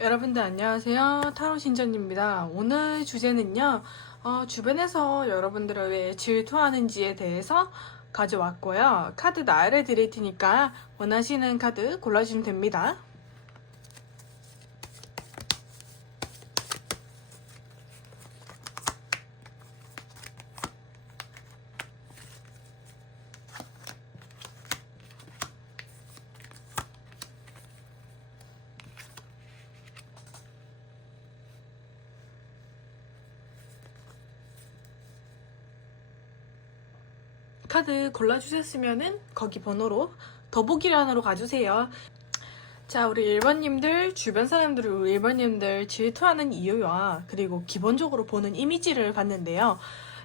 여러분들 안녕하세요. 타로 신전입니다. 오늘 주제는요, 주변에서 여러분들을 왜 질투하는지에 대해서 가져왔고요. 카드 나열해 드릴 테니까 원하시는 카드 골라주시면 됩니다. 카드 골라주셨으면은 거기 번호로 더보기란으로 가주세요. 자, 우리 1번님들, 주변 사람들이 우리 1번님들 질투하는 이유와 그리고 기본적으로 보는 이미지를 봤는데요.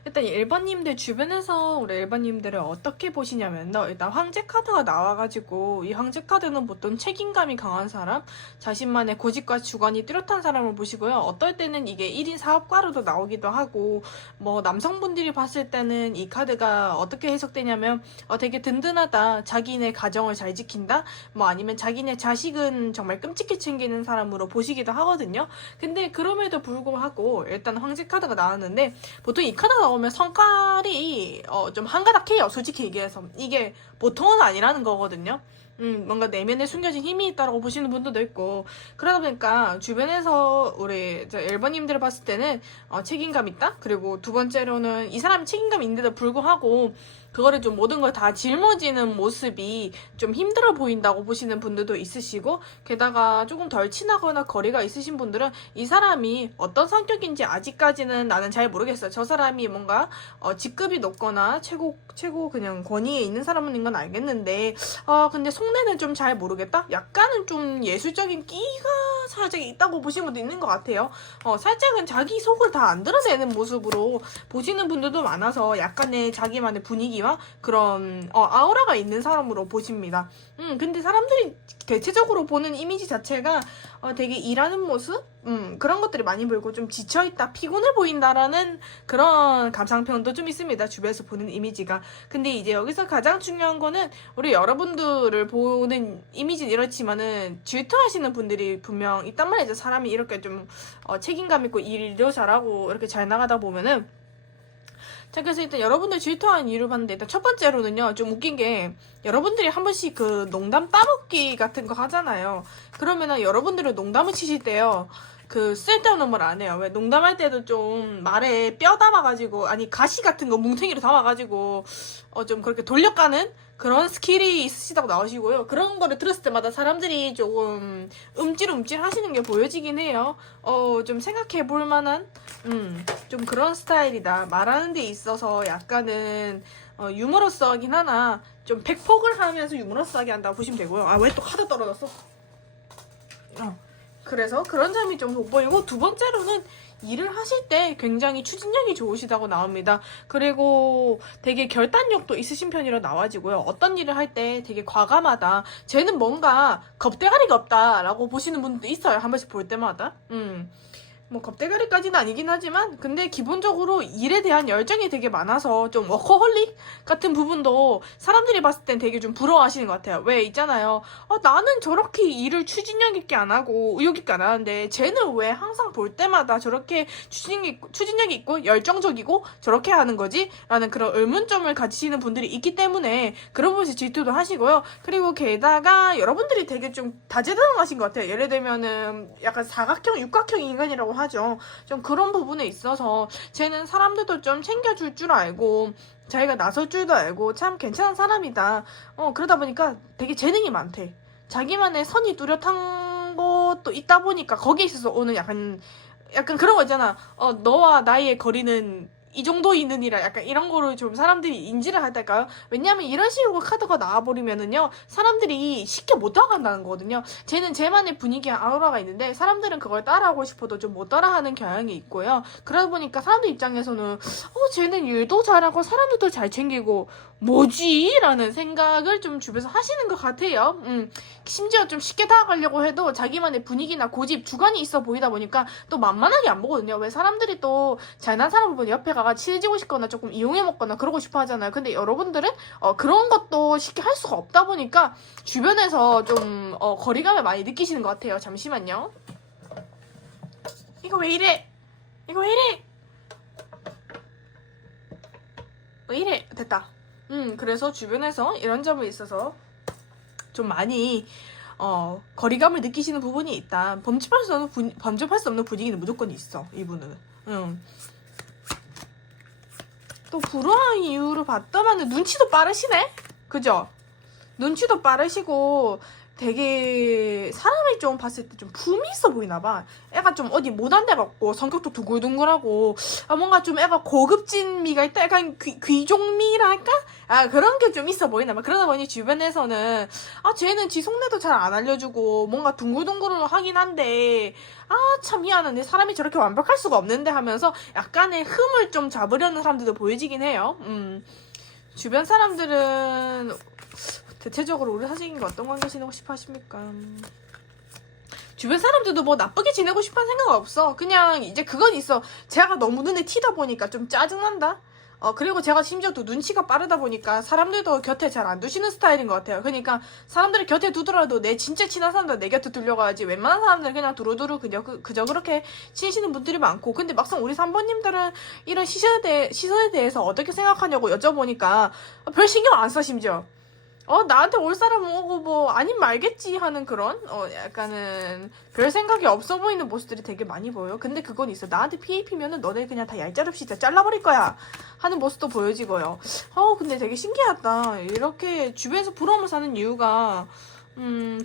일단 1번님들 주변에서 우리 1번님들을 어떻게 보시냐면 일단 황제 카드가 나와가지고 이 황제 카드는 보통 책임감이 강한 사람, 자신만의 고집과 주관이 뚜렷한 사람을 보시고요. 어떨 때는 이게 1인 사업가로도 나오기도 하고 뭐 남성분들이 봤을 때는 이 카드가 어떻게 해석되냐면 되게 든든하다, 자기네 가정을 잘 지킨다, 뭐 아니면 자기네 자식은 정말 끔찍히 챙기는 사람으로 보시기도 하거든요. 근데 그럼에도 불구하고 일단 황제 카드가 나왔는데 보통 이 카드가 나오면 성깔이 좀 한가닥해요. 솔직히 얘기해서 이게 보통은 아니라는 거거든요. 뭔가 내면에 숨겨진 힘이 있다고 보시는 분들도 있고, 그러다 보니까 주변에서 우리 1번님들을 봤을 때는 책임감 있다? 그리고 두 번째로는 이 사람이 책임감이 있는데도 불구하고 그거를 좀 모든 걸 다 짊어지는 모습이 좀 힘들어 보인다고 보시는 분들도 있으시고, 게다가 조금 덜 친하거나 거리가 있으신 분들은 이 사람이 어떤 성격인지 아직까지는 나는 잘 모르겠어요. 저 사람이 뭔가 직급이 높거나 최고 그냥 권위에 있는 사람인 건 알겠는데 근데 속내는 좀 잘 모르겠다? 약간은 좀 예술적인 끼가 살짝 있다고 보시는 분도 있는 것 같아요. 살짝은 자기 속을 다 안 드러내는 모습으로 보시는 분들도 많아서 약간의 자기만의 분위기와 그런 아우라가 있는 사람으로 보십니다. 근데 사람들이 대체적으로 보는 이미지 자체가 되게 일하는 모습? 그런 것들이 많이 보이고 좀 지쳐있다, 피곤해 보인다라는 그런 감상평도 좀 있습니다. 주변에서 보는 이미지가. 근데 이제 여기서 가장 중요한 거는 우리 여러분들을 보는 이미지는 이렇지만은 질투하시는 분들이 분명 있단 말이죠. 사람이 이렇게 좀 책임감 있고 일도 잘하고 이렇게 잘 나가다 보면은. 자, 그래서 일단 여러분들 질투하는 이유를 봤는데, 일단 첫 번째로는요, 좀 웃긴 게, 여러분들이 한 번씩 그 농담 따먹기 같은 거 하잖아요. 그러면은 여러분들은 농담을 치실 때요, 그 쓸데없는 말 안 해요. 왜 농담할 때도 좀 말에 뼈 담아가지고, 아니 가시 같은 거 뭉탱이로 담아가지고 좀 그렇게 돌려가는 그런 스킬이 있으시다고 나오시고요. 그런 거를 들었을 때마다 사람들이 조금 움찔움찔 하시는 게 보여지긴 해요. 좀 생각해 볼 만한 좀 그런 스타일이다. 말하는 데 있어서 약간은 유머러스하긴 하나 좀 백폭을 하면서 유머러스하게 한다고 보시면 되고요. 아, 왜 또 카드 떨어졌어? 그래서 그런 점이 좀 돋보이고, 두 번째로는 일을 하실 때 굉장히 추진력이 좋으시다고 나옵니다. 그리고 되게 결단력도 있으신 편이라 나와지고요. 어떤 일을 할 때 되게 과감하다, 쟤는 뭔가 겁대가리가 없다라고 보시는 분도 있어요. 한 번씩 볼 때마다. 뭐 겁대가리까지는 아니긴 하지만 근데 기본적으로 일에 대한 열정이 되게 많아서 좀 워커홀릭 같은 부분도 사람들이 봤을 땐 되게 좀 부러워하시는 것 같아요. 왜 있잖아요. 나는 저렇게 일을 추진력 있게 안 하고 의욕 있게 안 하는데 쟤는 왜 항상 볼 때마다 저렇게 추진력이 있고 열정적이고 저렇게 하는 거지? 라는 그런 의문점을 가지시는 분들이 있기 때문에 그런 부분에서 질투도 하시고요. 그리고 게다가 여러분들이 되게 좀 다재다능하신 것 같아요. 예를 들면은 약간 사각형, 육각형 인간이라고 하죠. 좀 그런 부분에 있어서 쟤는 사람들도 좀 챙겨줄 줄 알고 자기가 나설 줄도 알고 참 괜찮은 사람이다. 그러다 보니까 되게 재능이 많대. 자기만의 선이 뚜렷한 것도 있다 보니까 거기에 있어서 오는 약간 그런 거 있잖아. 너와 나의 거리는 이 정도 있느니라, 약간 이런 거를 좀 사람들이 인지를 할까요? 왜냐면 이런 식으로 카드가 나와버리면은요, 사람들이 쉽게 못 따라간다는 거거든요. 쟤는 쟤만의 분위기와 아우라가 있는데 사람들은 그걸 따라하고 싶어도 좀 못 따라하는 경향이 있고요. 그러다 보니까 사람들 입장에서는 쟤는 일도 잘하고 사람들도 잘 챙기고 뭐지? 라는 생각을 좀 주변에서 하시는 것 같아요. 심지어 좀 쉽게 다가가려고 해도 자기만의 분위기나 고집, 주관이 있어 보이다 보니까 또 만만하게 안 보거든요. 왜 사람들이 또 잘난 사람을 보면 옆에 가가 친해지고 싶거나 조금 이용해 먹거나 그러고 싶어 하잖아요. 근데 여러분들은 그런 것도 쉽게 할 수가 없다 보니까 주변에서 좀 거리감을 많이 느끼시는 것 같아요. 잠시만요. 이거 왜 이래? 이거 왜 이래? 왜 이래? 됐다. 그래서 주변에서 이런 점이 있어서 좀 많이 거리감을 느끼시는 부분이 있다. 범접할 수 없는 분위기는 무조건 있어, 이분은. 또 불우한 이유로 봤더만 눈치도 빠르시네? 그죠? 눈치도 빠르시고 되게 사람이 좀 봤을 때 좀 품이 있어 보이나 봐. 애가 좀 어디 못한 데 같고 성격도 둥글둥글하고 뭔가 좀 애가 고급진미가 있다. 약간 귀종미랄까? 그런 게 좀 있어 보이나 봐. 그러다 보니 주변에서는 쟤는 지 속내도 잘 안 알려주고 뭔가 둥글둥글하긴 한데 참 미안한데 사람이 저렇게 완벽할 수가 없는데 하면서 약간의 흠을 좀 잡으려는 사람들도 보여지긴 해요. 주변 사람들은 대체적으로 우리 사장님과 어떤 관계 지내고 싶어 하십니까? 주변 사람들도 뭐 나쁘게 지내고 싶어 하는 생각 없어. 그냥 이제 그건 있어. 제가 너무 눈에 튀다 보니까 좀 짜증난다? 그리고 제가 심지어 또 눈치가 빠르다 보니까 사람들도 곁에 잘 안 두시는 스타일인 것 같아요. 그러니까 사람들이 곁에 두더라도 내 진짜 친한 사람들 내 곁에 두려고 하지 웬만한 사람들은 그냥 두루두루 그저 그렇게 치시는 분들이 많고 근데 막상 우리 3번님들은 이런 시선에 대해서 어떻게 생각하냐고 여쭤보니까 별 신경 안 써 심지어. 나한테 올 사람은 오고 뭐 아님 말겠지 하는 그런 약간은 별 생각이 없어 보이는 모습들이 되게 많이 보여요. 근데 그건 있어. 나한테 PAP면은 너네 그냥 다 얄짤없이 진짜 잘라버릴 거야 하는 모습도 보여지고요. 근데 되게 신기하다. 이렇게 주변에서 부러움을 사는 이유가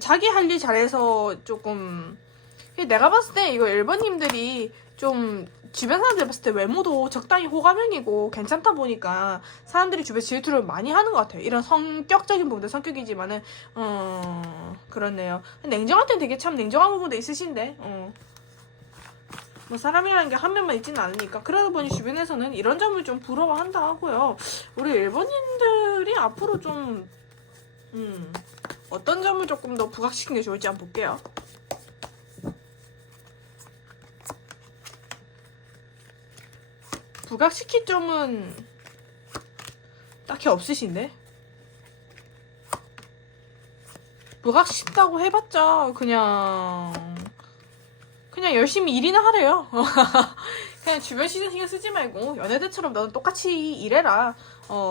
자기 할 일 잘해서 조금 내가 봤을 때 이거 1번님들이 좀 주변 사람들 봤을 때 외모도 적당히 호감형이고 괜찮다 보니까 사람들이 주변에 질투를 많이 하는 것 같아요. 이런 성격적인 부분도 성격이지만은 그렇네요. 냉정할 땐 되게 참 냉정한 부분도 있으신데 뭐 사람이라는 게 한 명만 있지는 않으니까 그러다 보니 주변에서는 이런 점을 좀 부러워한다 하고요. 우리 일본인들이 앞으로 좀 어떤 점을 조금 더 부각시키는 게 좋을지 한번 볼게요. 부각시킬 점은 딱히 없으신데? 부각시킨다고 해봤자 그냥 열심히 일이나 하래요. 그냥 주변 시선 신경 쓰지 말고 연애대처럼 너는 똑같이 일해라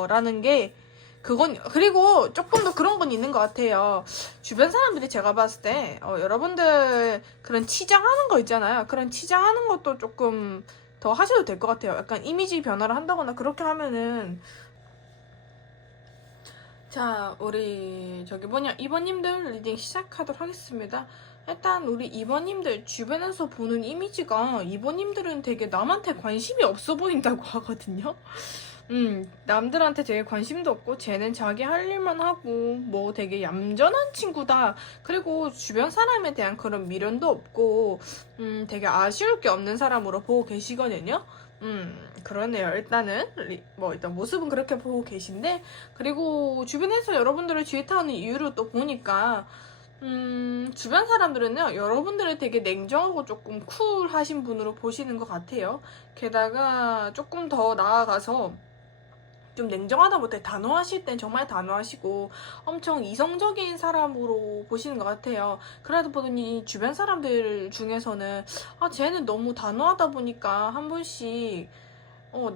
라는 게 그건 그리고 조금 더 그런 건 있는 것 같아요. 주변 사람들이 제가 봤을 때 여러분들 그런 치장하는 거 있잖아요. 그런 치장하는 것도 조금 더 하셔도 될 것 같아요. 약간 이미지 변화를 한다거나 그렇게 하면은 자 우리 이번님들 리딩 시작하도록 하겠습니다. 일단 우리 이번님들 주변에서 보는 이미지가 이번님들은 되게 남한테 관심이 없어 보인다고 하거든요. 남들한테 되게 관심도 없고 쟤는 자기 할 일만 하고 뭐 되게 얌전한 친구다. 그리고 주변 사람에 대한 그런 미련도 없고 되게 아쉬울 게 없는 사람으로 보고 계시거든요. 그러네요. 일단은 일단 모습은 그렇게 보고 계신데 그리고 주변에서 여러분들을 질타하는 이유를 또 보니까 주변 사람들은요, 여러분들을 되게 냉정하고 조금 쿨하신 분으로 보시는 것 같아요. 게다가 조금 더 나아가서 좀 냉정하다 못해 단호하실 땐 정말 단호하시고 엄청 이성적인 사람으로 보시는 것 같아요. 그러다 보니 주변 사람들 중에서는 쟤는 너무 단호하다 보니까 한 번씩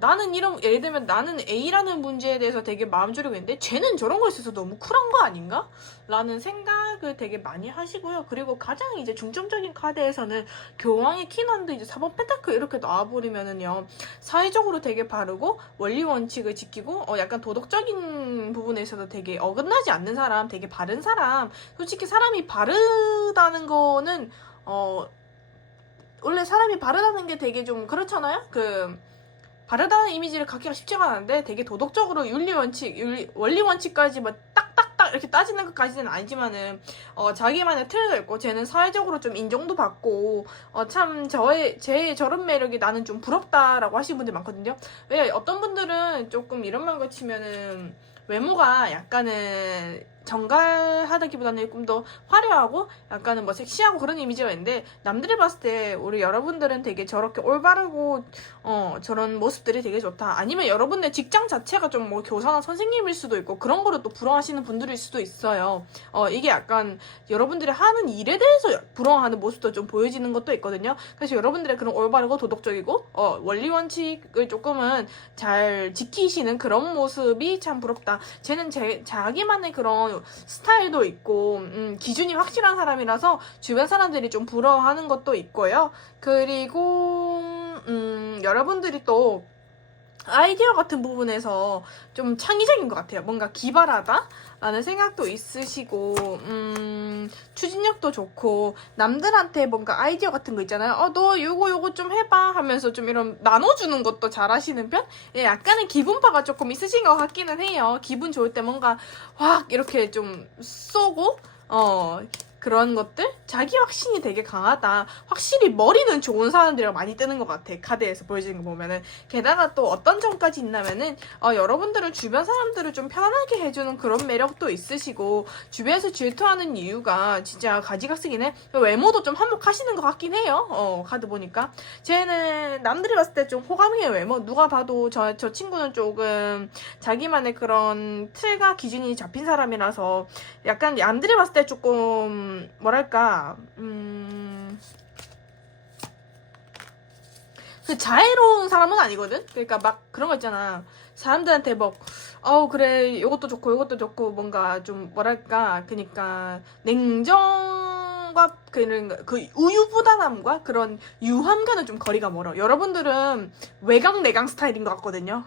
나는 예를 들면 나는 A라는 문제에 대해서 되게 마음 졸이고 있는데 쟤는 저런 거에 있어서 너무 쿨한 거 아닌가? 라는 생각을 되게 많이 하시고요. 그리고 가장 이제 중점적인 카드에서는 교황의 킹원드 이제 4번 펜타클 이렇게 나와버리면은요. 사회적으로 되게 바르고 원리 원칙을 지키고 약간 도덕적인 부분에서도 되게 어긋나지 않는 사람, 되게 바른 사람. 솔직히 사람이 바르다는 거는 원래 사람이 바르다는 게 되게 좀 그렇잖아요? 바르다는 이미지를 갖기가 쉽지가 않은데 되게 도덕적으로 원리 원칙까지 뭐 딱딱딱 이렇게 따지는 것까지는 아니지만은 자기만의 틀도 있고 쟤는 사회적으로 좀 인정도 받고 참 제 저런 매력이 나는 좀 부럽다라고 하시는 분들 많거든요. 왜 어떤 분들은 조금 이런 말 거치면은 외모가 약간은 정갈하다기보다는 조금 더 화려하고 약간은 뭐 섹시하고 그런 이미지가 있는데, 남들이 봤을 때 우리 여러분들은 되게 저렇게 올바르고 저런 모습들이 되게 좋다, 아니면 여러분의 직장 자체가 좀 뭐 교사나 선생님일 수도 있고 그런 거를 또 부러워하시는 분들일 수도 있어요. 이게 약간 여러분들이 하는 일에 대해서 부러워하는 모습도 좀 보여지는 것도 있거든요. 그래서 여러분들의 그런 올바르고 도덕적이고 원리 원칙을 조금은 잘 지키시는 그런 모습이 참 부럽다. 쟤는 자기만의 그런 스타일도 있고 기준이 확실한 사람이라서 주변 사람들이 좀 부러워하는 것도 있고요. 그리고 여러분들이 또 아이디어 같은 부분에서 좀 창의적인 것 같아요. 뭔가 기발하다? 라는 생각도 있으시고, 추진력도 좋고, 남들한테 뭔가 아이디어 같은 거 있잖아요. 너 요거 좀 해봐 하면서 좀 이런 나눠주는 것도 잘 하시는 편? 예, 약간의 기분파가 조금 있으신 것 같기는 해요. 기분 좋을 때 뭔가 확 이렇게 좀 쏘고, 그런 것들? 자기 확신이 되게 강하다. 확실히 머리는 좋은 사람들이랑 많이 뜨는 것 같아. 카드에서 보여지는 거 보면은. 게다가 또 어떤 점까지 있냐면은 여러분들은 주변 사람들을 좀 편안하게 해주는 그런 매력도 있으시고, 주변에서 질투하는 이유가 진짜 가지각색이네. 외모도 좀 한몫하시는 것 같긴 해요. 카드 보니까. 쟤는 남들이 봤을 때 좀 호감형의 외모. 누가 봐도 저 친구는 조금 자기만의 그런 틀과 기준이 잡힌 사람이라서 약간 남들이 봤을 때 조금 뭐랄까 그 자애로운 사람은 아니거든. 그러니까 막 그런 거 있잖아. 사람들한테 막 그래 이것도 좋고 뭔가 좀 뭐랄까, 그러니까 냉정과 그 우유부단함과 그런 유함과는 좀 거리가 멀어. 여러분들은 외강 내강 스타일인 것 같거든요.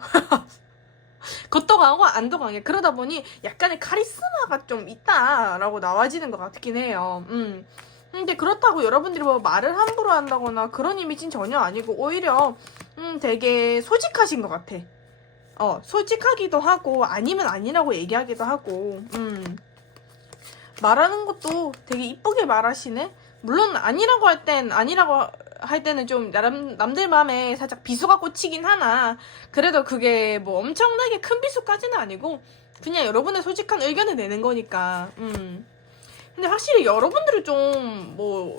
겉도 강하고 안도 강해. 그러다 보니 약간의 카리스마가 좀 있다라고 나와지는 것 같긴 해요. 근데 그렇다고 여러분들이 뭐 말을 함부로 한다거나 그런 이미지는 전혀 아니고, 오히려 되게 솔직하신 것 같아. 솔직하기도 하고 아니면 아니라고 얘기하기도 하고, 말하는 것도 되게 이쁘게 말하시네. 물론 아니라고 할 때는 좀 남들 마음에 살짝 비수가 꽂히긴 하나, 그래도 그게 뭐 엄청나게 큰 비수까지는 아니고 그냥 여러분의 솔직한 의견을 내는 거니까. 근데 확실히 여러분들은 좀 뭐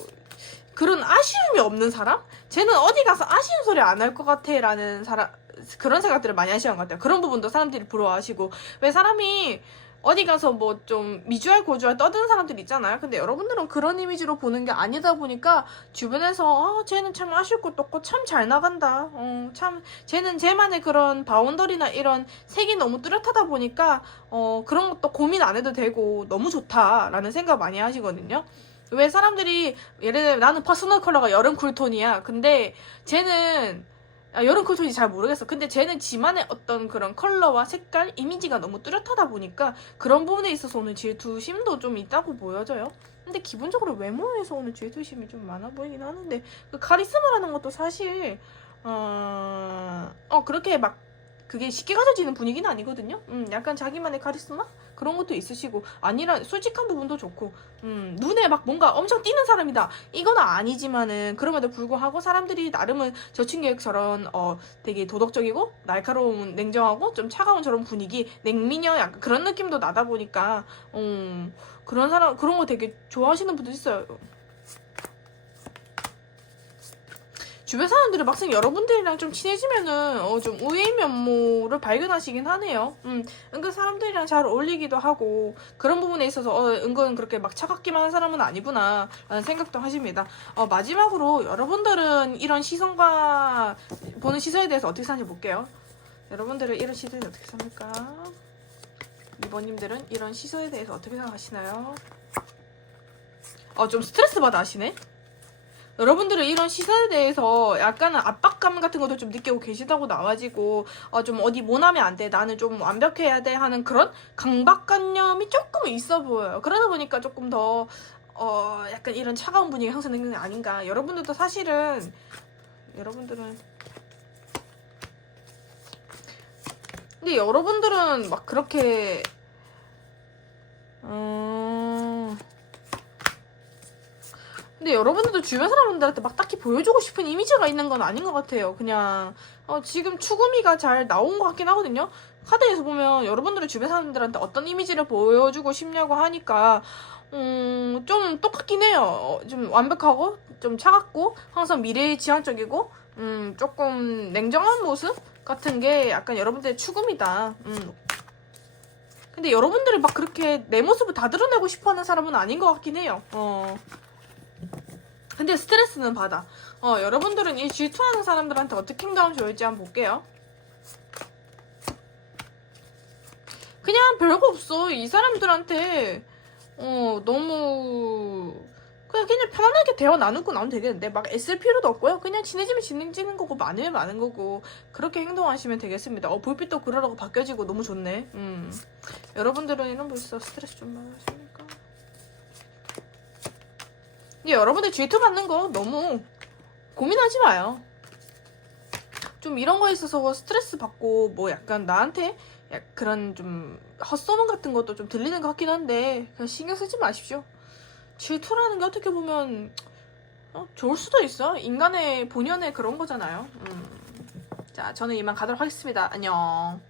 그런 아쉬움이 없는 사람? 쟤는 어디 가서 아쉬운 소리 안 할 것 같아 라는 사람, 그런 생각들을 많이 하시는 것 같아요. 그런 부분도 사람들이 부러워하시고. 왜 사람이 어디 가서 뭐 좀 미주알 고주알 떠드는 사람들 있잖아요. 근데 여러분들은 그런 이미지로 보는 게 아니다 보니까 주변에서 쟤는 참 아쉬울 것도 없고 참 잘 나간다. 참 쟤는 쟤만의 그런 바운더리나 이런 색이 너무 뚜렷하다 보니까 그런 것도 고민 안 해도 되고 너무 좋다라는 생각 많이 하시거든요. 왜 사람들이 예를 들면 나는 퍼스널 컬러가 여름 쿨톤이야. 근데 쟤는 여름 쿨톤인지 잘 모르겠어. 근데 쟤는 지만의 어떤 그런 컬러와 색깔, 이미지가 너무 뚜렷하다 보니까 그런 부분에 있어서 오는 질투심도 좀 있다고 보여져요. 근데 기본적으로 외모에서 오는 질투심이 좀 많아 보이긴 하는데, 그 카리스마라는 것도 사실 그렇게 막 그게 쉽게 가져지는 분위기는 아니거든요. 약간 자기만의 카리스마? 그런 것도 있으시고, 아니라 솔직한 부분도 좋고, 눈에 막 뭔가 엄청 띄는 사람이다, 이건 아니지만은 그럼에도 불구하고 사람들이 나름은 저 친구의 저런 되게 도덕적이고 날카로운, 냉정하고 좀 차가운 저런 분위기, 냉미녀 약간 그런 느낌도 나다 보니까 그런 사람, 그런 거 되게 좋아하시는 분도 있어요. 주변 사람들이 막상 여러분들이랑 좀 친해지면은 좀 의외의 면모를 발견하시긴 하네요. 은근 사람들이랑 잘 어울리기도 하고 그런 부분에 있어서 은근 그렇게 막 차갑기만 한 사람은 아니구나 라는 생각도 하십니다. 마지막으로 여러분들은 이런 시선과 보는 시선에 대해서 어떻게 사는지 볼게요. 여러분들은 이런 시선에 어떻게 삽니까? 2번님들은 이런 시선에 대해서 어떻게 생각하시나요? 좀 스트레스 받아 하시네? 여러분들은 이런 시선에 대해서 약간은 압박감 같은 것도 좀 느끼고 계시다고 나와지고, 좀 어디 못하면 안 돼, 나는 좀 완벽해야 돼 하는 그런 강박관념이 조금 있어 보여요. 그러다 보니까 조금 더 약간 이런 차가운 분위기가 형성되는 게 아닌가. 여러분들은 근데 여러분들은 막 그렇게 근데 여러분들도 주변 사람들한테 막 딱히 보여주고 싶은 이미지가 있는 건 아닌 것 같아요. 그냥 지금 추구미가 잘 나온 것 같긴 하거든요. 카드에서 보면 여러분들은 주변 사람들한테 어떤 이미지를 보여주고 싶냐고 하니까 좀 똑같긴 해요. 좀 완벽하고 좀 차갑고 항상 미래지향적이고 조금 냉정한 모습 같은 게 약간 여러분들의 추구미다. 근데 여러분들이 막 그렇게 내 모습을 다 드러내고 싶어하는 사람은 아닌 것 같긴 해요. 근데 스트레스는 받아. 여러분들은 이 질투하는 사람들한테 어떻게 행동하면 좋을지 한번 볼게요. 그냥 별거 없어. 이 사람들한테 너무 그냥 편안하게 대화 나누고 나면 되겠는데 막 애쓸 필요도 없고요. 그냥 친해지면 친해지는 거고 많으면 많은 거고 그렇게 행동하시면 되겠습니다. 불빛도 그러라고 바뀌어지고 너무 좋네. 여러분들은 이런 벌써 스트레스 좀 많으시니까 여러분들 질투 받는 거 너무 고민하지 마요. 좀 이런 거에 있어서 스트레스 받고 뭐 약간 나한테 그런 좀 헛소문 같은 것도 좀 들리는 것 같긴 한데 그냥 신경 쓰지 마십시오. 질투라는 게 어떻게 보면 좋을 수도 있어. 인간의 본연의 그런 거잖아요. 자, 저는 이만 가도록 하겠습니다. 안녕.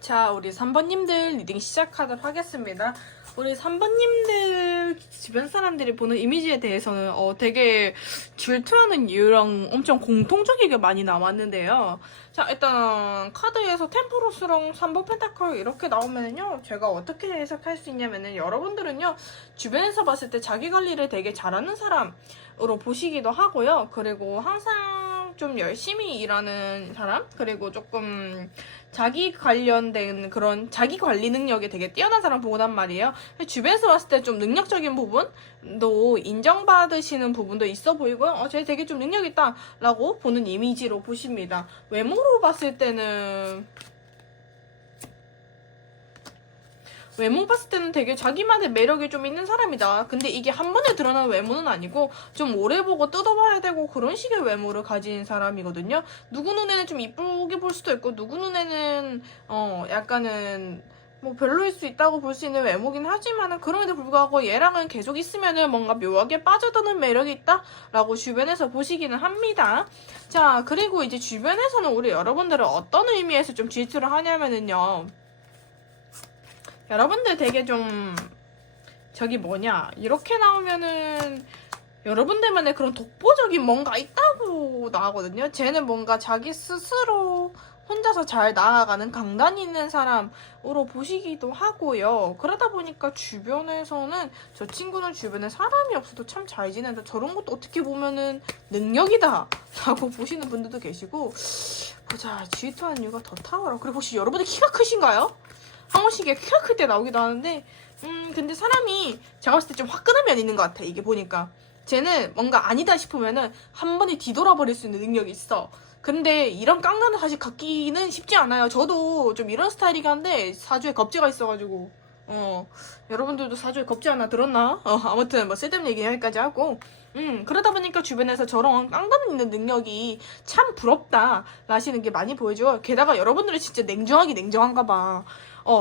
자, 우리 3번님들 리딩 시작하도록 하겠습니다. 우리 3번님들 주변 사람들이 보는 이미지에 대해서는 되게 질투하는 이유랑 엄청 공통적이게 많이 나왔는데요. 자, 일단 카드에서 템프로스랑 3번 펜타클 이렇게 나오면은요, 제가 어떻게 해석할 수 있냐면은 여러분들은요, 주변에서 봤을 때 자기 관리를 되게 잘하는 사람으로 보시기도 하고요. 그리고 항상 좀 열심히 일하는 사람, 그리고 조금 자기 관련된 그런 자기 관리 능력이 되게 뛰어난 사람 보단 말이에요. 주변에서 봤을 때 좀 능력적인 부분도 인정받으시는 부분도 있어 보이고요. 쟤 되게 좀 능력 있다 라고 보는 이미지로 보십니다. 외모로 봤을 때는 되게 자기만의 매력이 좀 있는 사람이다. 근데 이게 한 번에 드러난 외모는 아니고 좀 오래 보고 뜯어봐야 되고 그런 식의 외모를 가진 사람이거든요. 누구 눈에는 좀 이쁘게 볼 수도 있고 누구 눈에는 약간은 뭐 별로일 수 있다고 볼 수 있는 외모긴 하지만은 그럼에도 불구하고 얘랑은 계속 있으면은 뭔가 묘하게 빠져드는 매력이 있다라고 주변에서 보시기는 합니다. 자, 그리고 이제 주변에서는 우리 여러분들은 어떤 의미에서 좀 질투를 하냐면은요. 여러분들 되게 좀 이렇게 나오면은 여러분들만의 그런 독보적인 뭔가 있다고 나오거든요. 쟤는 뭔가 자기 스스로 혼자서 잘 나아가는 강단이 있는 사람으로 보시기도 하고요. 그러다 보니까 주변에서는 저 친구는 주변에 사람이 없어도 참 잘 지낸다. 저런 것도 어떻게 보면은 능력이다 라고 보시는 분들도 계시고. 보자, 질투하는 이유가 더 타워라. 그리고 혹시 여러분들 키가 크신가요? 한 번씩 키가 클 때 나오기도 하는데 근데 사람이 제가 봤을 때 좀 화끈한 면이 있는 것 같아. 이게 보니까 쟤는 뭔가 아니다 싶으면은 한 번에 뒤돌아버릴 수 있는 능력이 있어. 근데 이런 깡단을 사실 갖기는 쉽지 않아요. 저도 좀 이런 스타일이긴 한데 사주에 겁재가 있어가지고 여러분들도 사주에 겁재 하나 들었나? 아무튼 뭐 쓸데없는 얘기 여기까지 하고 그러다 보니까 주변에서 저런 깡단 있는 능력이 참 부럽다 라시는 게 많이 보여줘요. 게다가 여러분들은 진짜 냉정한가 봐.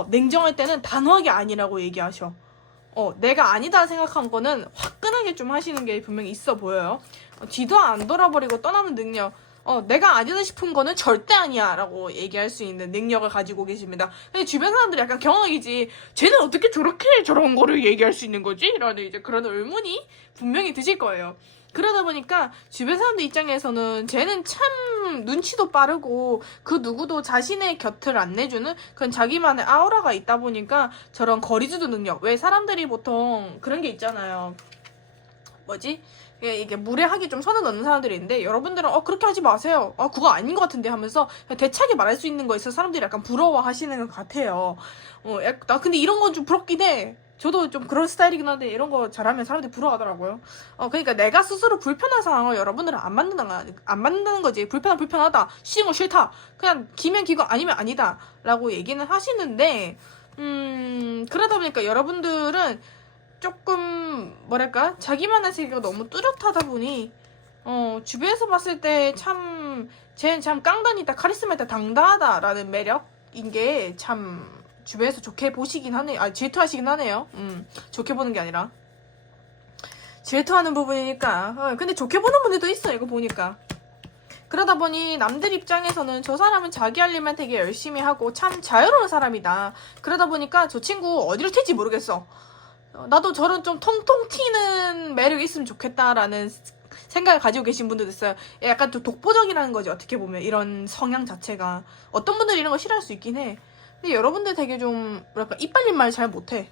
냉정할 때는 단호하게 아니라고 얘기하셔. 내가 아니다 생각한 거는 화끈하게 좀 하시는 게 분명히 있어 보여요. 뒤도 안 돌아버리고 떠나는 능력. 내가 아니다 싶은 거는 절대 아니야 라고 얘기할 수 있는 능력을 가지고 계십니다. 근데 주변 사람들이 약간 경악이지. 쟤는 어떻게 저렇게 저런 거를 얘기할 수 있는 거지? 라는 이제 그런 의문이 분명히 드실 거예요. 그러다 보니까 주변 사람들 입장에서는 쟤는 참 눈치도 빠르고 그 누구도 자신의 곁을 안 내주는 그런 자기만의 아우라가 있다 보니까 저런 거리두기 능력. 왜 사람들이 보통 그런 게 있잖아요. 뭐지? 이게 무례하게 좀 선을 넣는 사람들이 있는데 여러분들은 그렇게 하지 마세요. 그거 아닌 것 같은데 하면서 대차게 말할 수 있는 거에 있어서 사람들이 약간 부러워하시는 것 같아요. 나 근데 이런 건 좀 부럽긴 해. 저도 좀 그런 스타일이긴 한데 이런 거 잘하면 사람들이 부러워하더라고요. 그러니까 내가 스스로 불편한 상황을 여러분들은 안 만든다는 거지. 불편하다. 싫은 거 싫다. 그냥 기면 기고 아니면 아니다. 라고 얘기는 하시는데 그러다 보니까 여러분들은 조금 뭐랄까 자기만의 세계가 너무 뚜렷하다 보니 주변에서 봤을 때 쟤는 참 깡단이 있다, 카리스마 있다, 당당하다라는 매력인 게 참 주변에서 좋게 보시긴 하네요. 질투하시긴 하네요. 좋게 보는 게 아니라. 질투하는 부분이니까. 근데 좋게 보는 분들도 있어, 이거 보니까. 그러다 보니 남들 입장에서는 저 사람은 자기 할 일만 되게 열심히 하고 참 자유로운 사람이다. 그러다 보니까 저 친구 어디로 튈지 모르겠어. 나도 저런 좀 통통 튀는 매력이 있으면 좋겠다라는 생각을 가지고 계신 분들도 있어요. 약간 좀 독보적이라는 거지, 어떻게 보면. 이런 성향 자체가. 어떤 분들이 이런 거 싫어할 수 있긴 해. 근데 여러분들 되게 좀 뭐랄까 이빨린 말 잘 못해.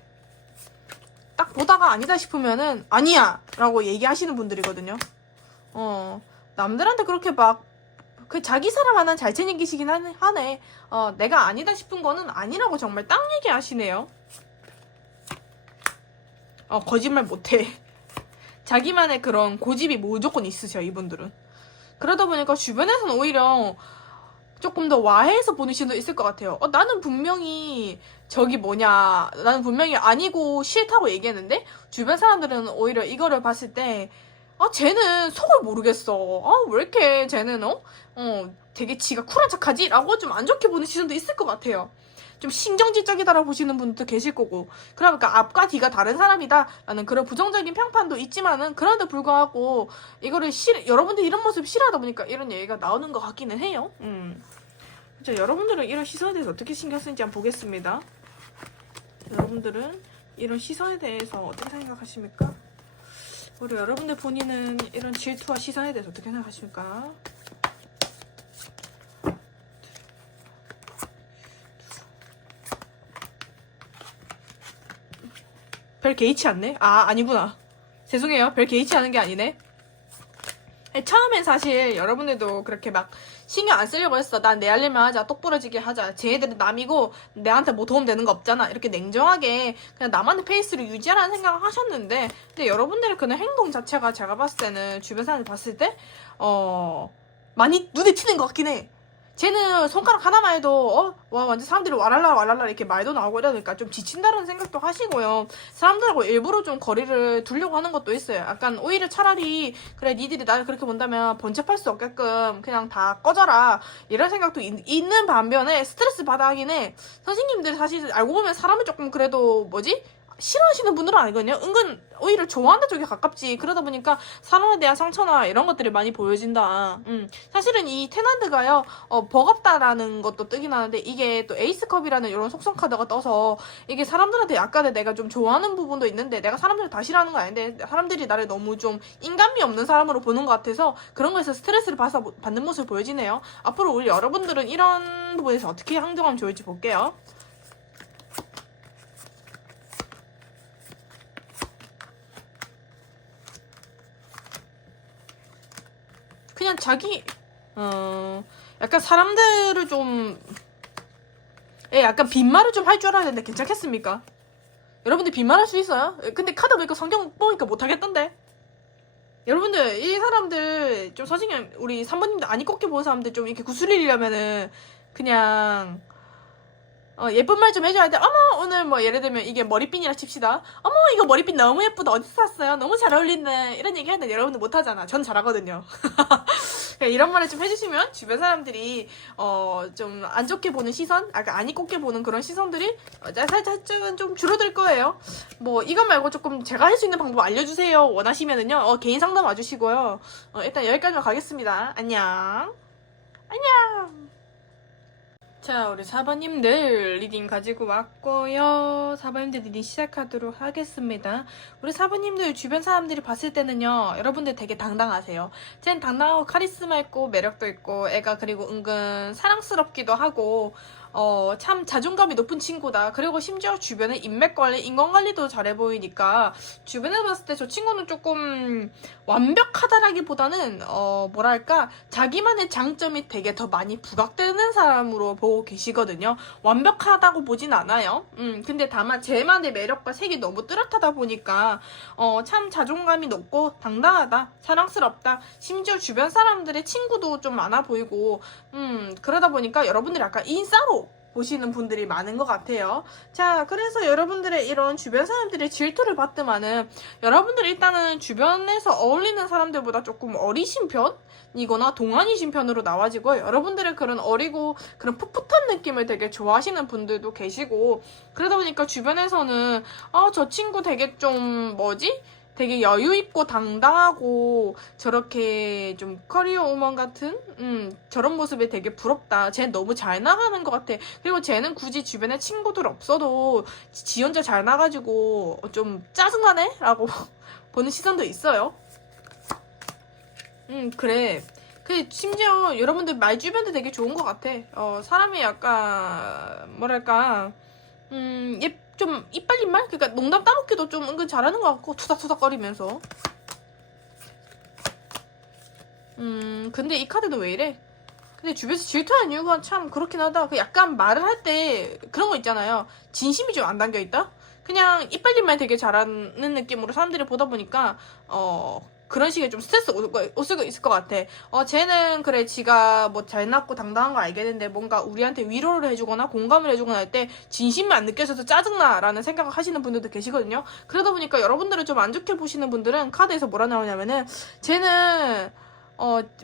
딱 보다가 아니다 싶으면은 아니야! 라고 얘기하시는 분들이거든요. 남들한테 그렇게 막 자기 사람 하나 잘 챙기시긴 하네. 내가 아니다 싶은 거는 아니라고 정말 딱 얘기하시네요. 거짓말 못해. 자기만의 그런 고집이 무조건 있으셔, 이분들은. 그러다 보니까 주변에서는 오히려 조금 더 와해해서 보는 시선도 있을 것 같아요. 나는 분명히 나는 분명히 아니고 싫다고 얘기했는데 주변 사람들은 오히려 이거를 봤을 때 쟤는 속을 모르겠어. 왜 이렇게 쟤는 되게 지가 쿨한 척하지? 라고 좀 안 좋게 보는 시선도 있을 것 같아요. 좀 신경질적이다라고 보시는 분도 계실 거고. 그러니까 앞과 뒤가 다른 사람이다 라는 그런 부정적인 평판도 있지만은 그런데 불구하고 이거를 여러분들이 이런 모습 싫어하다 보니까 이런 얘기가 나오는 것 같기는 해요. 자, 여러분들은 이런 시선에 대해서 어떻게 신경 쓰는지 한번 보겠습니다. 여러분들은 이런 시선에 대해서 어떻게 생각하십니까? 우리 여러분들 본인은 이런 질투와 시선에 대해서 어떻게 생각하십니까? 별 개의치 않네? 아니구나. 죄송해요. 별 개의치 않은 게 아니네. 처음엔 사실 여러분들도 그렇게 막 신경 안 쓰려고 했어. 난 내 할 일만 하자. 똑부러지게 하자. 쟤네들은 남이고 내한테 뭐 도움되는 거 없잖아. 이렇게 냉정하게 그냥 나만의 페이스를 유지하라는 생각을 하셨는데 근데 여러분들의 그런 행동 자체가 제가 봤을 때는 주변 사람들 봤을 때 많이 눈에 튀는 것 같긴 해. 쟤는 손가락 하나만 해도 와 완전 사람들이 와랄라 이렇게 말도 나오고 이러니까 좀 지친다는 생각도 하시고요. 사람들하고 일부러 좀 거리를 두려고 하는 것도 있어요. 약간 오히려 차라리 그래 니들이 나를 그렇게 본다면 번잡할 수 없게끔 그냥 다 꺼져라 이런 생각도 있는 반면에 스트레스 받아 하긴 해. 선생님들 사실 알고 보면 사람을 조금 그래도 싫어하시는 분들은 아니거든요. 은근 오히려 좋아하는 쪽에 가깝지. 그러다 보니까 사람에 대한 상처나 이런 것들이 많이 보여진다. 사실은 이 테난드가요, 버겁다라는 것도 뜨긴 하는데 이게 또 에이스컵이라는 이런 속성 카드가 떠서 이게 사람들한테 약간의 내가 좀 좋아하는 부분도 있는데 내가 사람들을 다 싫어하는 건 아닌데 사람들이 나를 너무 좀 인간미 없는 사람으로 보는 것 같아서 그런 거에서 스트레스를 받는 모습을 보여지네요. 앞으로 우리 여러분들은 이런 부분에서 어떻게 행동하면 좋을지 볼게요. 그냥 약간 사람들을 약간 빈말을 좀 할 줄 알아야 되는데 괜찮겠습니까? 여러분들 빈말할 수 있어요? 근데 카드 보니까 성경 보니까 못하겠던데? 여러분들, 이 사람들, 좀 선생님, 우리 3번님들 아니 꺾게 보는 사람들 좀 이렇게 구슬리려면은, 그냥, 예쁜 말 좀 해줘야 돼. 어머, 오늘 예를 들면 이게 머리핀이라 칩시다. 어머, 이거 머리핀 너무 예쁘다. 어디서 샀어요? 너무 잘 어울리네. 이런 얘기 해야 돼. 여러분들 못하잖아. 전 잘하거든요. 이런 말을 좀 해주시면 주변 사람들이 좀 안 좋게 보는 시선, 아니 꼽게 보는 그런 시선들이 살짝 좀 줄어들 거예요. 이것 말고 조금 제가 할 수 있는 방법 알려주세요. 원하시면은요. 개인 상담 와주시고요. 일단 여기까지만 가겠습니다. 안녕. 안녕. 자, 우리 4번님들 리딩 가지고 왔고요. 4번님들 리딩 시작하도록 하겠습니다. 우리 4번님들 주변 사람들이 봤을 때는요. 여러분들 되게 당당하세요. 쟨 당당하고 카리스마 있고 매력도 있고 애가 그리고 은근 사랑스럽기도 하고 참 자존감이 높은 친구다. 그리고 심지어 주변에 인맥관리, 인간관리도 잘해 보이니까 주변에 봤을 때 저 친구는 조금 완벽하다라기보다는 뭐랄까 자기만의 장점이 되게 더 많이 부각되는 사람으로 보고 계시거든요. 완벽하다고 보진 않아요. 근데 다만 제만의 매력과 색이 너무 뚜렷하다 보니까 참 자존감이 높고 당당하다, 사랑스럽다. 심지어 주변 사람들의 친구도 좀 많아 보이고 그러다 보니까 여러분들이 약간 인싸로 보시는 분들이 많은 것 같아요. 자, 그래서 여러분들의 이런 주변 사람들의 질투를 받더만은 여러분들이 일단은 주변에서 어울리는 사람들보다 조금 어리신 편이거나 동안이신 편으로 나와지고 여러분들의 그런 어리고 그런 풋풋한 느낌을 되게 좋아하시는 분들도 계시고 그러다 보니까 주변에서는 저 친구 되게 좀 되게 여유있고 당당하고 저렇게 좀 커리어 우먼 같은 저런 모습이 되게 부럽다. 쟤 너무 잘 나가는 것 같아. 그리고 쟤는 굳이 주변에 친구들 없어도 지 혼자 잘 나가지고 좀 짜증나네? 라고 보는 시선도 있어요. 그래. 심지어 여러분들 말 주변도 되게 좋은 것 같아. 사람이 약간 뭐랄까 좀 이빨린 말? 그러니까 농담 따먹기도 좀 은근 잘하는 것 같고 투닥투닥거리면서. 근데 이 카드는 왜 이래? 근데 주변에서 질투하는 이유가 참 그렇긴 하다. 약간 말을 할 때 그런 거 있잖아요. 진심이 좀 안 담겨있다? 그냥 이빨린 말 되게 잘하는 느낌으로 사람들이 보다 보니까 그런 식의 좀 스트레스 올 수가 있을 것 같아. 쟤는 그래 지가 뭐 잘났고 당당한 거 알겠는데 뭔가 우리한테 위로를 해주거나 공감을 해주거나 할 때 진심이 안 느껴져서 짜증나 라는 생각을 하시는 분들도 계시거든요. 그러다 보니까 여러분들을 좀 안 좋게 보시는 분들은 카드에서 뭐라 나오냐면은 쟤는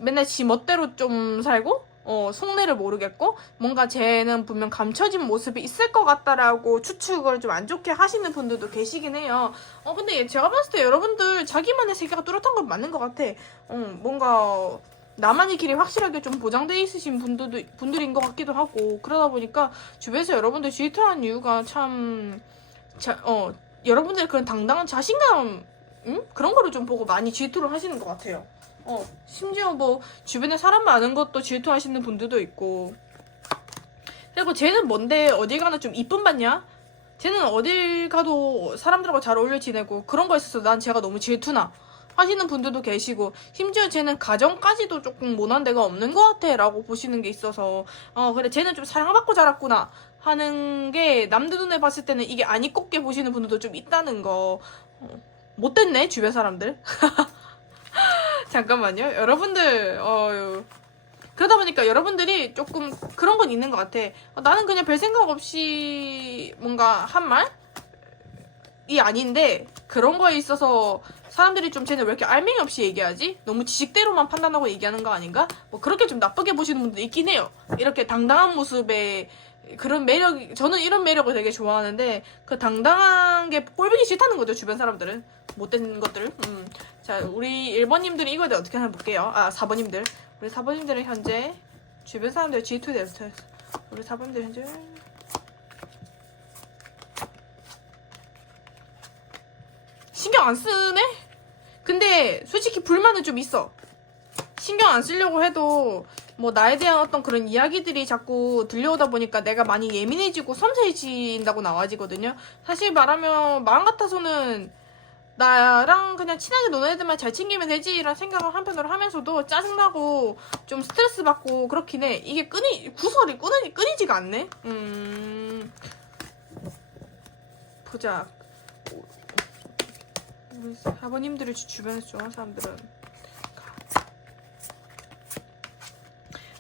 맨날 지 멋대로 좀 살고 속내를 모르겠고 뭔가 쟤는 분명 감춰진 모습이 있을 것 같다라고 추측을 좀 안 좋게 하시는 분들도 계시긴 해요. 근데 제가 봤을 때 여러분들 자기만의 세계가 뚜렷한 건 맞는 것 같아. 뭔가 나만의 길이 확실하게 좀 보장돼 있으신 분들인 것 같기도 하고 그러다 보니까 주변에서 여러분들 질투하는 이유가 참 여러분들의 그런 당당한 자신감 그런 거를 좀 보고 많이 질투를 하시는 것 같아요. 심지어 뭐 주변에 사람 많은 것도 질투하시는 분들도 있고. 그리고 쟤는 뭔데 어딜 가나 좀 이쁨 받냐? 쟤는 어딜 가도 사람들하고 잘 어울려 지내고 그런 거에 있어서 난 쟤가 너무 질투나 하시는 분들도 계시고, 심지어 쟤는 가정까지도 조금 모난 데가 없는 것 같아 라고 보시는 게 있어서 그래 쟤는 좀 사랑받고 자랐구나 하는 게 남들 눈에 봤을 때는 이게 안 이꼽게 보시는 분들도 좀 있다는 거. 못됐네 주변 사람들. 잠깐만요. 여러분들, 그러다 보니까 여러분들이 조금 그런 건 있는 것 같아. 나는 그냥 별 생각 없이 뭔가 한 말이 아닌데, 그런 거에 있어서 사람들이 좀 쟤는 왜 이렇게 알맹이 없이 얘기하지? 너무 지식대로만 판단하고 얘기하는 거 아닌가? 뭐 그렇게 좀 나쁘게 보시는 분도 있긴 해요. 이렇게 당당한 모습에 그런 매력, 저는 이런 매력을 되게 좋아하는데, 그 당당한 게 꼴보기 싫다는 거죠, 주변 사람들은. 못된 것들. 자, 우리 1번님들이 이거에 대해 어떻게 하나 볼게요. 4번님들. 우리 4번님들은 현재 주변 사람들 G2 데스트. 우리 4번님들 현재 신경 안 쓰네? 근데 솔직히 불만은 좀 있어. 신경 안 쓰려고 해도 뭐 나에 대한 어떤 그런 이야기들이 자꾸 들려오다 보니까 내가 많이 예민해지고 섬세해진다고 나와지거든요. 사실 말하면 마음 같아서는 나랑 그냥 친하게 노는 애들만 잘 챙기면 되지 이런 생각을 한편으로 하면서도 짜증나고 좀 스트레스 받고 그렇긴 해. 이게 구설이 끊이지가 않네. 보자. 우리 사모님들을 주변에서 좋아하는 사람들은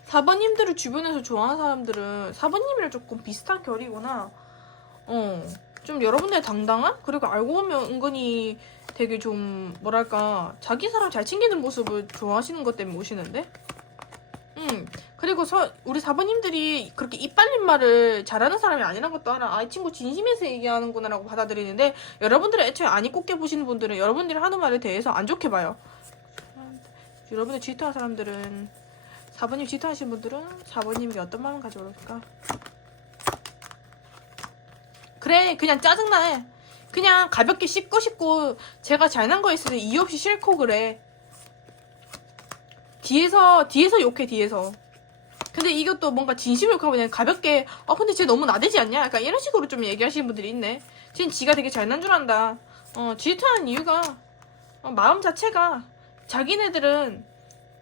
4번님들을 주변에서 좋아하는 사람들은 4번님이랑 조금 비슷한 결이구나. 좀 여러분들의 당당한? 그리고 알고 보면 은근히 되게 좀 뭐랄까 자기 사람 잘 챙기는 모습을 좋아하시는 것 때문에 오시는데? 그리고 우리 4번님들이 그렇게 이빨린 말을 잘하는 사람이 아니란 것도 알아. 이 친구 진심에서 얘기하는구나 라고 받아들이는데, 여러분들의 애초에 안 이꼽게 보시는 분들은 여러분들이 하는 말에 대해서 안 좋게 봐요. 여러분들 질투하는 사람들은 4번님 질투하시는 분들은 4번님이 어떤 마음 가져올까? 그래 그냥 짜증나. 그냥 가볍게 씹고 싶고 제가 잘난 거 있을 때 이유 없이 싫고 그래. 뒤에서 욕해 뒤에서. 근데 이것도 뭔가 진심을 욕하고 그냥 가볍게 근데 쟤 너무 나대지 않냐? 약간 이런 식으로 좀 얘기하시는 분들이 있네. 쟤는 지가 되게 잘난 줄 안다. 질투하는 이유가 마음 자체가 자기네들은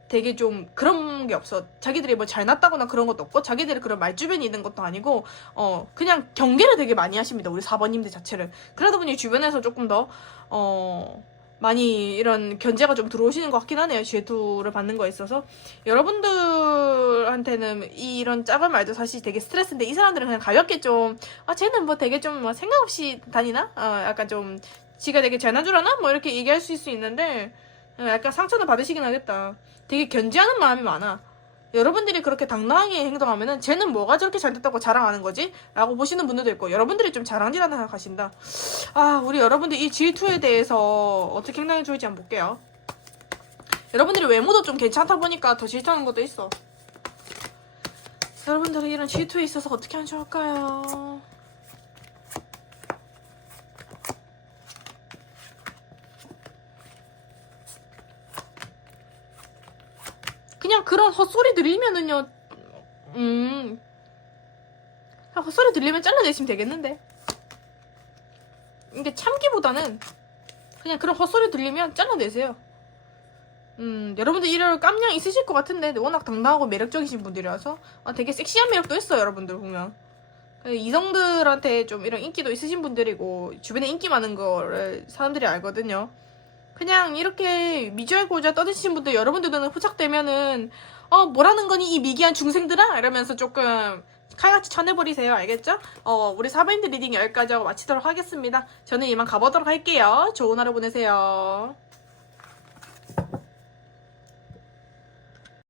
되게 좀 그런 게 없어. 자기들이 뭐 잘났다거나 그런 것도 없고 자기들이 그런 말주변이 있는 것도 아니고 그냥 경계를 되게 많이 하십니다. 우리 4번님들 자체를. 그러다 보니 주변에서 조금 더 많이 이런 견제가 좀 들어오시는 것 같긴 하네요. 질투를 받는 거에 있어서. 여러분들한테는 이런 작은 말도 사실 되게 스트레스인데, 이 사람들은 그냥 가볍게 좀 쟤는 뭐 되게 좀 뭐 생각 없이 다니나? 약간 좀 지가 되게 잘난 줄 아나? 뭐 이렇게 얘기할 수 있는데 약간 상처는 받으시긴 하겠다. 되게 견제하는 마음이 많아. 여러분들이 그렇게 당당하게 행동하면은 쟤는 뭐가 저렇게 잘 됐다고 자랑하는 거지? 라고 보시는 분들도 있고, 여러분들이 좀 자랑질하는 생각하신다. 우리 여러분들 이 G2에 대해서 어떻게 행동해 줄지 한번 볼게요. 여러분들이 외모도 좀 괜찮다 보니까 더 질투하는 것도 있어. 여러분들이 이런 G2에 있어서 어떻게 하면 좋을까요? 그냥 그런 헛소리 들리면은요, 헛소리 들리면 잘라내시면 되겠는데. 이게 참기보다는 그냥 그런 헛소리 들리면 잘라내세요. 여러분들 이런 깜냥 있으실 것 같은데 워낙 당당하고 매력적이신 분들이라서 되게 섹시한 매력도 있어요. 여러분들 보면 이성들한테 좀 이런 인기도 있으신 분들이고 주변에 인기 많은 거를 사람들이 알거든요. 그냥 이렇게 미주알 고자 떠드시는 분들 여러분들 눈에 포착되면은 뭐라는 거니 이 미개한 중생들아? 이러면서 조금 칼같이 쳐내버리세요. 알겠죠? 우리 사바인드 리딩 여기까지 하고 마치도록 하겠습니다. 저는 이만 가보도록 할게요. 좋은 하루 보내세요.